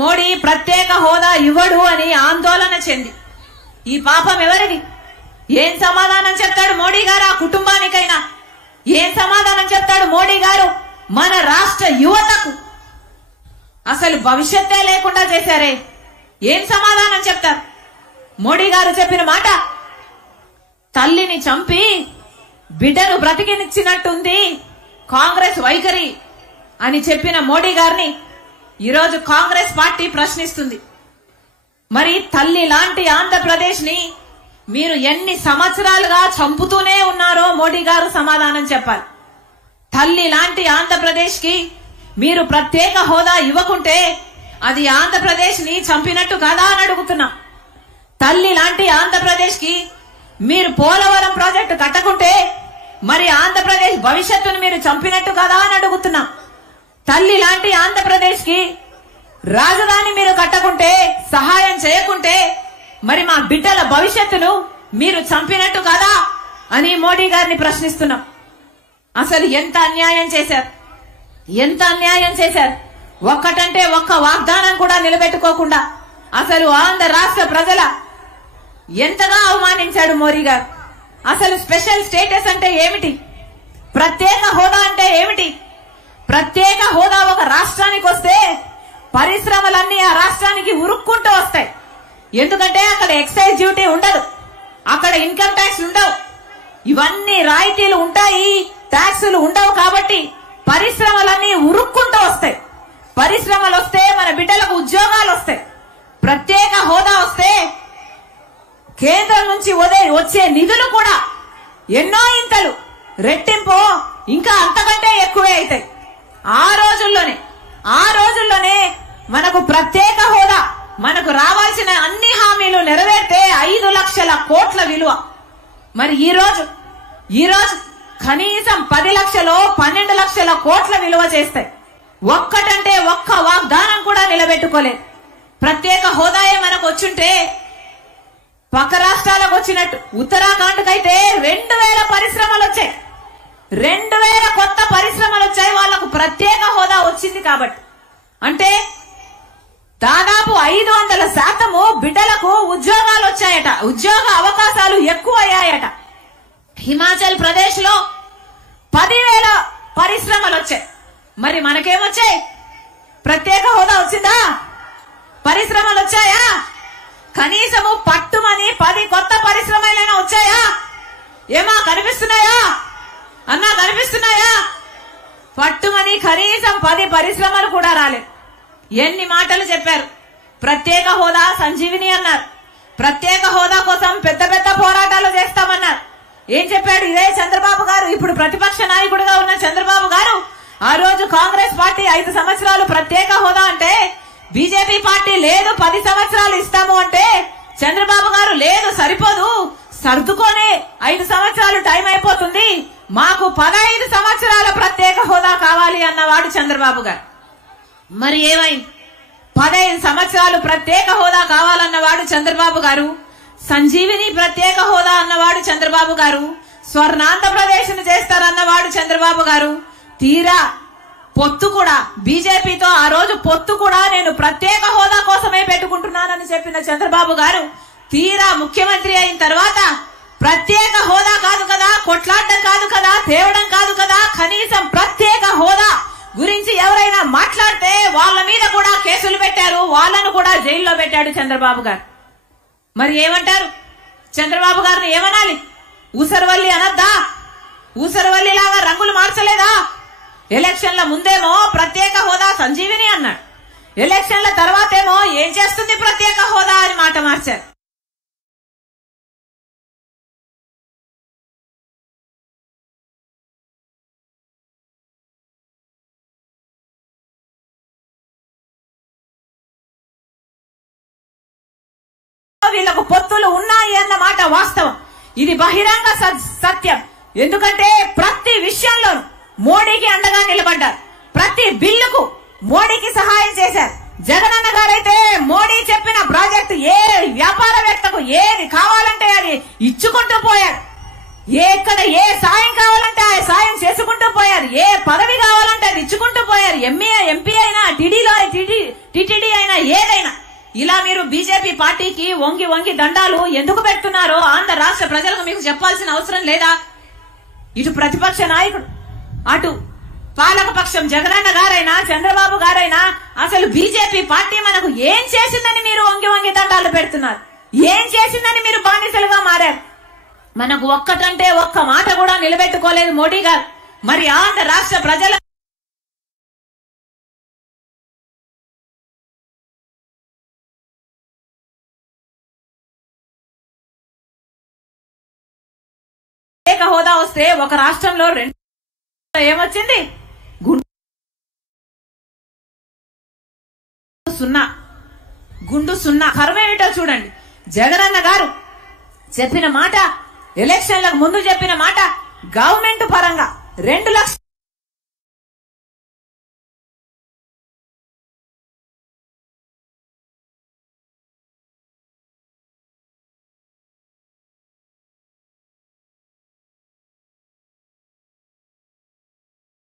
మోడీ ప్రత్యేక హోదా ఇవ్వడు అని ఆందోళన చెంది ఈ పాపం ఎవరిది? ఏం సమాధానం చెప్తాడు మోడీ గారు ఆ కుటుంబానికైనా? ఏం సమాధానం చెప్తాడు మోడీ గారు మన రాష్ట్ర యువతకు? అసలు భవిష్యత్తే లేకుండా చేశారే, ఏం సమాధానం చెప్తారు? మోడీ గారు చెప్పిన మాట, తల్లిని చంపి బిడ్డను బ్రతికినిచ్చినట్టుంది కాంగ్రెస్ వైఖరి అని చెప్పిన మోడీ గారిని ఈరోజు కాంగ్రెస్ పార్టీ ప్రశ్నిస్తుంది. మరి తల్లి లాంటి ఆంధ్రప్రదేశ్ ని మీరు ఎన్ని సంవత్సరాలుగా చంపుతూనే ఉన్నారో మోడీ గారు సమాధానం చెప్పాలి. తల్లి లాంటి ఆంధ్రప్రదేశ్ కి మీరు ప్రత్యేక హోదా ఇవ్వకుంటే అది ఆంధ్రప్రదేశ్ ని చంపినట్టు కాదా అని అడుగుతున్నా. తల్లి లాంటి ఆంధ్రప్రదేశ్ కి మీరు పోలవరం ప్రాజెక్టు కట్టకుంటే మరి ఆంధ్రప్రదేశ్ భవిష్యత్తును మీరు చంపినట్టు కదా అని అడుగుతున్నా. తల్లి లాంటి ఆంధ్రప్రదేశ్ కి రాజధాని మీరు కట్టకుంటే, సహాయం చేయకుంటే మరి మా బిడ్డల భవిష్యత్తును మీరు చంపినట్టు కదా అని మోడీ గారిని ప్రశ్నిస్తున్నాం. అసలు ఎంత అన్యాయం చేశారు, ఎంత అన్యాయం చేశారు. ఒక్కటంటే ఒక్క వాగ్దానం కూడా నిలబెట్టుకోకుండా అసలు ఆంధ్ర రాష్ట్ర ప్రజల ఎంతగా అవమానించాడు మోడీ గారు. అసలు స్పెషల్ స్టేటస్ అంటే ఏమిటి? ప్రత్యేక హోదా అంటే ఏమిటి? ప్రత్యేక హోదా ఒక రాష్ట్రానికి వస్తే పరిశ్రమలన్నీ ఆ రాష్ట్రానికి ఉరుక్కుంటూ వస్తాయి. ఎందుకంటే అక్కడ ఎక్సైజ్ డ్యూటీ ఉండదు, అక్కడ ఇన్కమ్ ట్యాక్స్ ఉండవు, ఇవన్నీ రాయితీలు ఉంటాయి, ట్యాక్సులు ఉండవు. కాబట్టి పరిశ్రమలన్నీ ఉరుక్కుంటూ వస్తాయి. పరిశ్రమలు వస్తే మన బిడ్డలకు ఉద్యోగాలు వస్తాయి. ప్రత్యేక హోదా వస్తే కేంద్రం నుంచి వచ్చే నిధులు కూడా ఎన్నో ఇంతలు రెట్టింపు ఇంకా అంతకంటే ఎక్కువే అవుతాయి. ఆ రోజుల్లోనే మనకు ప్రత్యేక హోదా, మనకు రావాల్సిన అన్ని హామీలు నెరవేర్తే 5 లక్షల కోట్ల విలువ. మరి ఈ రోజు కనీసం 10 లక్షలు 12 లక్షల కోట్ల విలువ చేస్తాయి. ఒక్కటంటే ఒక్క వాగ్దానం కూడా నిలబెట్టుకోలేదు. ప్రత్యేక హోదాయే మనకు వచ్చుంటే పక్క రాష్ట్రాలకు వచ్చినట్టు ఉత్తరాఖండ్ కైతే 2000 పరిశ్రమలు వచ్చాయి, 2000 కొత్త పరిశ్రమలు వచ్చాయి. వాళ్లకు ప్రత్యేక హోదా వచ్చింది కాబట్టి అంటే దాదాపు 500% బిడ్డలకు ఉద్యోగాలు వచ్చాయట, ఉద్యోగ అవకాశాలు ఎక్కువ అయ్యాయట. హిమాచల్ ప్రదేశ్ లో 10,000 పరిశ్రమలు వచ్చాయి. మరి మనకేమొచ్చాయి? ప్రత్యేక హోదా వచ్చిందా? పరిశ్రమలు వచ్చాయా? కనీసము పట్టుమని 10 కొత్త పరిశ్రమలైనా వచ్చాయా? ఏమా కనిపిస్తున్నాయా అన్నా? కనిపిస్తున్నాయా? పట్టుమని కనీసం 10 పరిశ్రమలు కూడా రాలేదు. ఎన్ని మాటలు చెప్పారు. ప్రత్యేక హోదా సంజీవిని అన్నారు, ప్రత్యేక హోదా కోసం పెద్ద పెద్ద పోరాటాలు చేస్తామన్నారు. ఏం చెప్పాడు ఇదే చంద్రబాబు గారు? ఇప్పుడు ప్రతిపక్ష నాయకుడిగా ఉన్న చంద్రబాబు గారు ఆ రోజు కాంగ్రెస్ పార్టీ 5 సంవత్సరాలు ప్రత్యేక హోదా అంటే, బీజేపీ పార్టీ లేదు 10 సంవత్సరాలు ఇస్తాము అంటే చంద్రబాబు గారు లేదు సరిపోదు, సర్దుకొని 5 సంవత్సరాలు టైం అయిపోతుంది, మాకు 15 సంవత్సరాల ప్రత్యేక హోదా కావాలి అన్నవాడు చంద్రబాబు గారు. మరి ఏమైంది? 15 సంవత్సరాలు ప్రత్యేక హోదా కావాలన్నవాడు చంద్రబాబు గారు, సంజీవిని ప్రత్యేక హోదా అన్నవాడు చంద్రబాబు గారు, స్వర్ణాంధ్రప్రదేశ్ ను చేస్తారన్నవాడు చంద్రబాబు గారు. తీరా పొత్తు కూడా బీజేపీతో ఆ రోజు పొత్తు కూడా నేను ప్రత్యేక హోదా కోసమే పెట్టుకుంటున్నానని చెప్పిన చంద్రబాబు గారు తీరా ముఖ్యమంత్రి అయిన తర్వాత ప్రత్యేక హోదా కాదు కదా, కొట్లాడడం కాదు కదా, తేవడం కాదు కదా, కనీసం ప్రత్యేక హోదా గురించి ఎవరైనా మాట్లాడితే వాళ్ళ మీద కూడా కేసులు పెట్టారు, వాళ్ళను కూడా జైల్లో పెట్టాడు చంద్రబాబు గారు. మరి ఏమంటారు? చంద్రబాబు గారిని ఏమనాలి? ఊసరవల్లి అనద్దా? ఊసరవల్లి లాగా రంగులు మార్చలేదా? ఎలక్షన్ల ముందేమో ప్రత్యేక హోదా సంజీవిని అన్నాడు, ఎలక్షన్ల తర్వాతేమో ఏం చేస్తుంది ప్రత్యేక హోదా అని మాట మార్చారు. వీళ్లకు పొత్తులు ఉన్నాయి అన్న మాట వాస్తవం, ఇది బహిరంగ సత్యం. ఎందుకంటే ప్రతి విషయంలో మోడీకి అండగా నిలబడ్డారు, ప్రతి బిల్లుకు మోడీకి సహాయం చేశారు. జగనన్న గారైతే మోడీ చెప్పిన ప్రాజెక్టు ఏ వ్యాపారవేత్తకు ఏది కావాలంటే అది ఇచ్చుకుంటూ పోయాడు. ఎక్కడ ఏ సాయం కావాలంటే ఆ సాయం చేసుకుంటూ పోయారు, ఏ పదవి కావాలంటే అది ఇచ్చుకుంటూ పోయారు. ఎంపీ అయినా టిటిడి అయినా ఏదైనా. ఇలా మీరు బీజేపీ పార్టీకి వంగి వంగి దండాలు ఎందుకు పెడుతున్నారో ఆంధ్ర రాష్ట్ర ప్రజలకు మీకు చెప్పాల్సిన అవసరం లేదా? ఇటు ప్రతిపక్ష నాయకుడు, అటు పాలకపక్షం జగనన్న గారైనా చంద్రబాబు గారైనా అసలు బీజేపీ పార్టీ మనకు ఏం చేసిందని మీరు వంగి వంగి దండాలు పెడుతున్నారు? ఏం చేసిందని మీరు బానిసలుగా మారారు? మనకు ఒక్కటంటే ఒక్క మాట కూడా నిలబెట్టుకోలేదు మోడీ గారు. మరి ఆంధ్ర రాష్ట్ర ప్రజల ప్రత్యేక హోదా వస్తే ఒక రాష్ట్రంలో ఏమొచ్చింది? గుండు సున్నా. కర్మేమిటో చూడండి. జగనన్న గారు చెప్పిన మాట, ఎలక్షన్లకు ముందు చెప్పిన మాట, గవర్నమెంట్ పరంగా 2 లక్షలు